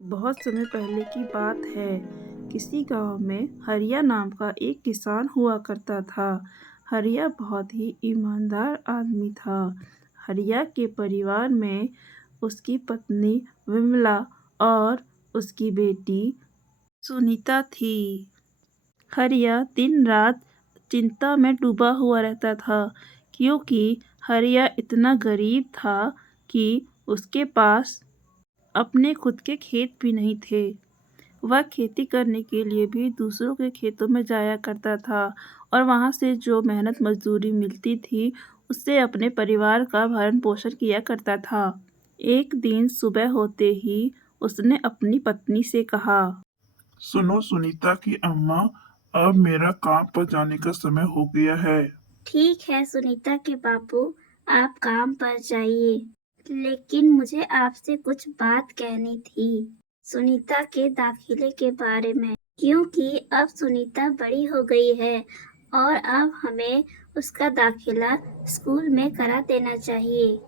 बहुत समय पहले की बात है। किसी गांव में हरिया नाम का एक किसान हुआ करता था। हरिया बहुत ही ईमानदार आदमी था। हरिया के परिवार में उसकी पत्नी विमला और उसकी बेटी सुनीता थी। हरिया दिन रात चिंता में डूबा हुआ रहता था, क्योंकि हरिया इतना गरीब था कि उसके पास अपने खुद के खेत भी नहीं थे। वह खेती करने के लिए भी दूसरों के खेतों में जाया करता था और वहाँ से जो मेहनत मजदूरी मिलती थी, उससे अपने परिवार का भरण पोषण किया करता था। एक दिन सुबह होते ही उसने अपनी पत्नी से कहा, सुनो सुनीता की अम्मा, अब मेरा काम पर जाने का समय हो गया है। ठीक है सुनीता के बापू, आप काम पर जाइए, लेकिन मुझे आपसे कुछ बात कहनी थी सुनीता के दाखिले के बारे में, क्योंकि अब सुनीता बड़ी हो गई है और अब हमें उसका दाखिला स्कूल में करा देना चाहिए।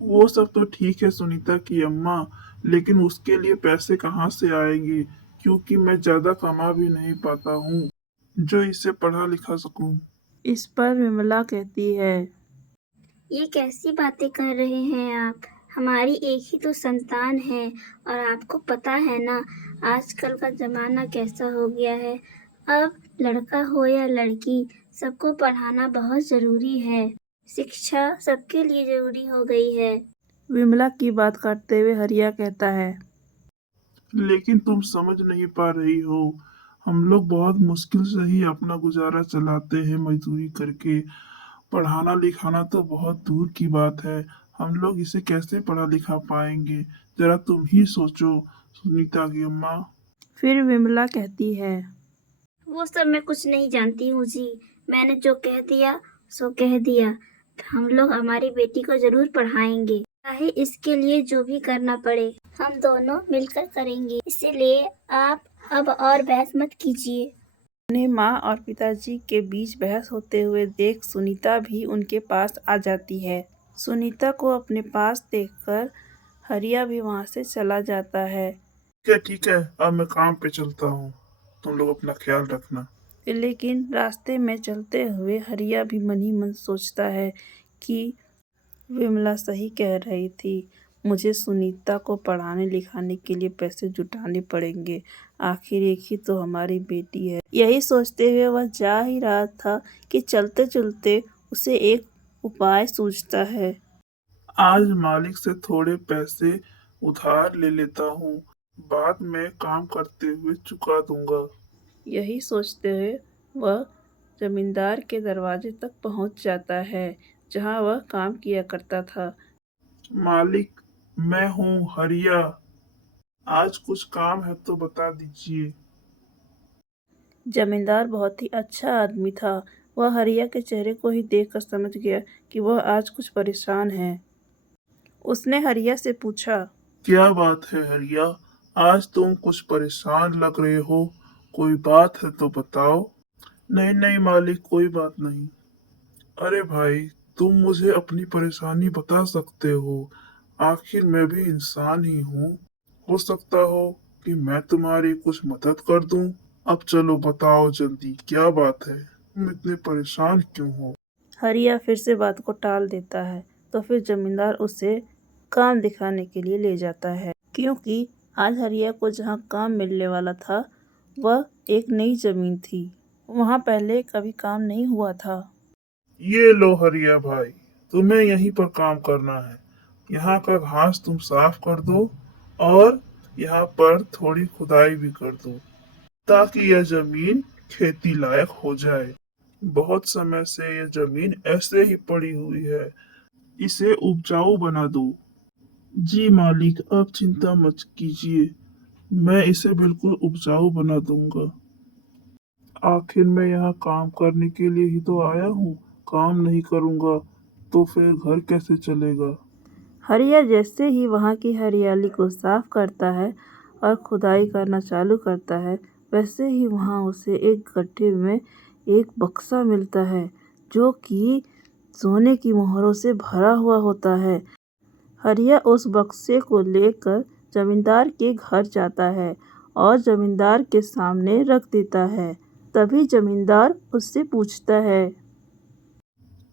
वो सब तो ठीक है सुनीता की अम्मा, लेकिन उसके लिए पैसे कहाँ से आएंगे, क्योंकि मैं ज्यादा कमा भी नहीं पाता हूँ जो इसे पढ़ा लिखा सकूं। इस पर विमला कहती है, ये कैसी बातें कर रहे हैं आप? हमारी एक ही तो संतान है और आपको पता है ना, आजकल का जमाना कैसा हो गया है। अब लड़का हो या लड़की, सबको पढ़ाना बहुत जरूरी है। शिक्षा सबके लिए जरूरी हो गई है। विमला की बात काटते हुए हरिया कहता है, लेकिन तुम समझ नहीं पा रही हो, हम लोग बहुत मुश्किल से ही अपना गुजारा चलाते हैं मजदूरी करके। पढ़ाना लिखाना तो बहुत दूर की बात है, हम लोग इसे कैसे पढ़ा लिखा पाएंगे। जरा तुम ही सोचो सुनीता की अम्मा। फिर विमला कहती है, वो सब मैं कुछ नहीं जानती हूँ जी। मैंने जो कह दिया सो कह दिया। हम लोग हमारी बेटी को जरूर पढ़ाएंगे, चाहे इसके लिए जो भी करना पड़े, हम दोनों मिलकर करेंगे। इसीलिए आप अब और बहस मत कीजिए। अपने माँ और पिताजी के बीच बहस होते हुए देख सुनीता भी उनके पास आ जाती है। सुनीता को अपने पास देखकर हरिया भी वहाँ से चला जाता है। ठीक है, अब मैं काम पे चलता हूँ, तुम लोग अपना ख्याल रखना। लेकिन रास्ते में चलते हुए हरिया भी मन ही मन सोचता है कि विमला सही कह रही थी, मुझे सुनीता को पढ़ाने लिखाने के लिए पैसे जुटाने पड़ेंगे। आखिर एक ही तो हमारी बेटी है। यही सोचते हुए वह जा ही रहा था कि चलते चलते उसे एक उपाय सूझता है। आज मालिक से थोड़े पैसे उधार ले लेता हूँ, बाद में काम करते हुए चुका दूंगा। यही सोचते हुए वह जमींदार के दरवाजे तक पहुंच जाता है, जहां वह काम किया करता था। मालिक, मैं हूँ हरिया, आज कुछ काम है तो बता दीजिए। जमींदार बहुत ही अच्छा आदमी था। वह हरिया के चेहरे को ही देखकर समझ गया कि वह आज कुछ परेशान है। उसने हरिया से पूछा, क्या बात है हरिया, आज तुम कुछ परेशान लग रहे हो, कोई बात है तो बताओ। नहीं नहीं मालिक, कोई बात नहीं। अरे भाई, तुम मुझे अपनी परेशानी बता सकते हो, आखिर मैं भी इंसान ही हूँ। हो सकता हो कि मैं तुम्हारी कुछ मदद कर दूं। अब चलो बताओ जल्दी, क्या बात है, तुम इतने परेशान क्यों हो। हरिया फिर से बात को टाल देता है। तो फिर जमींदार उसे काम दिखाने के लिए ले जाता है, क्योंकि आज हरिया को जहाँ काम मिलने वाला था वह एक नई जमीन थी। वहाँ पहले कभी काम नहीं हुआ था। ये लो हरिया भाई, तुम्हें यहीं पर काम करना है। यहाँ का घास तुम साफ कर दो और यहाँ पर थोड़ी खुदाई भी कर दो, ताकि यह जमीन खेती लायक हो जाए। बहुत समय से यह जमीन ऐसे ही पड़ी हुई है, इसे उपजाऊ बना दो। जी मालिक, आप चिंता मत कीजिए, मैं इसे बिल्कुल उपजाऊ बना दूंगा। आखिर मैं यहाँ काम करने के लिए ही तो आया हूँ, काम नहीं करूँगा तो फिर घर कैसे चलेगा। हरिया जैसे ही वहाँ की हरियाली को साफ करता है और खुदाई करना चालू करता है, वैसे ही वहाँ उसे एक गड्ढे में एक बक्सा मिलता है, जो कि सोने की मोहरों से भरा हुआ होता है। हरिया उस बक्से को लेकर जमींदार के घर जाता है और जमींदार के सामने रख देता है। तभी जमींदार उससे पूछता है,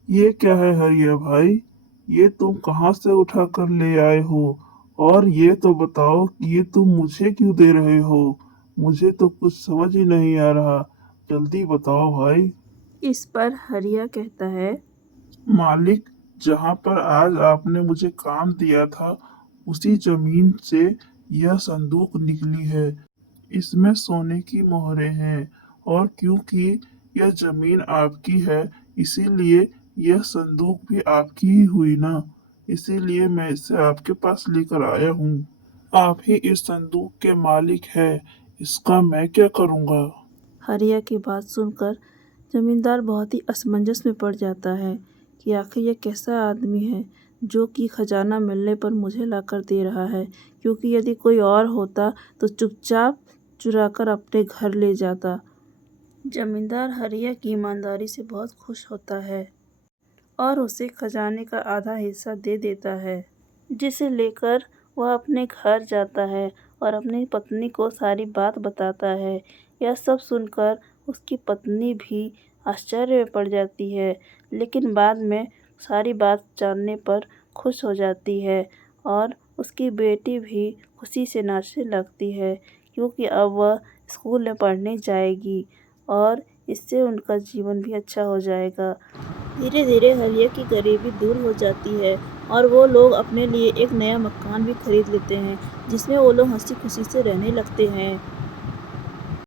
ये क्या है हरिया भाई? ये तुम कहाँ से उठा कर ले आए हो? और ये तो बताओ कि ये तुम मुझे क्यों दे रहे हो? मुझे तो कुछ समझ ही नहीं आ रहा। जल्दी बताओ भाई। इस पर हरिया कहता है, मालिक, जहाँ पर आज आपने मुझे काम दिया था, उसी जमीन से यह संदूक निकली है। इसमें सोने की मोहरें हैं और क्योंकि यह जमीन आपकी है, इसीलिए यह संदूक भी आपकी ही हुई ना। इसीलिए मैं इसे आपके पास लेकर आया हूँ। आप ही इस संदूक के मालिक हैं। इसका मैं क्या करूँगा? हरिया की बात सुनकर जमींदार बहुत ही असमंजस में पड़ जाता है कि आखिर यह कैसा आदमी है जो कि खजाना मिलने पर मुझे लाकर दे रहा है, क्योंकि यदि कोई और होता तो चुपचाप चुराकर अपने घर ले जाता। जमींदार हरिया की ईमानदारी से बहुत खुश होता है और उसे खजाने का आधा हिस्सा दे देता है, जिसे लेकर वह अपने घर जाता है और अपनी पत्नी को सारी बात बताता है। यह सब सुनकर उसकी पत्नी भी आश्चर्य में पड़ जाती है, लेकिन बाद में सारी बात जानने पर खुश हो जाती है और उसकी बेटी भी खुशी से नाचने लगती है, क्योंकि अब वह स्कूल में पढ़ने जाएगी और इससे उनका जीवन भी अच्छा हो जाएगा। धीरे धीरे हरिया की गरीबी दूर हो जाती है और वो लोग अपने लिए एक नया मकान भी खरीद लेते हैं, जिसमें वो लोग हंसी खुशी से रहने लगते हैं।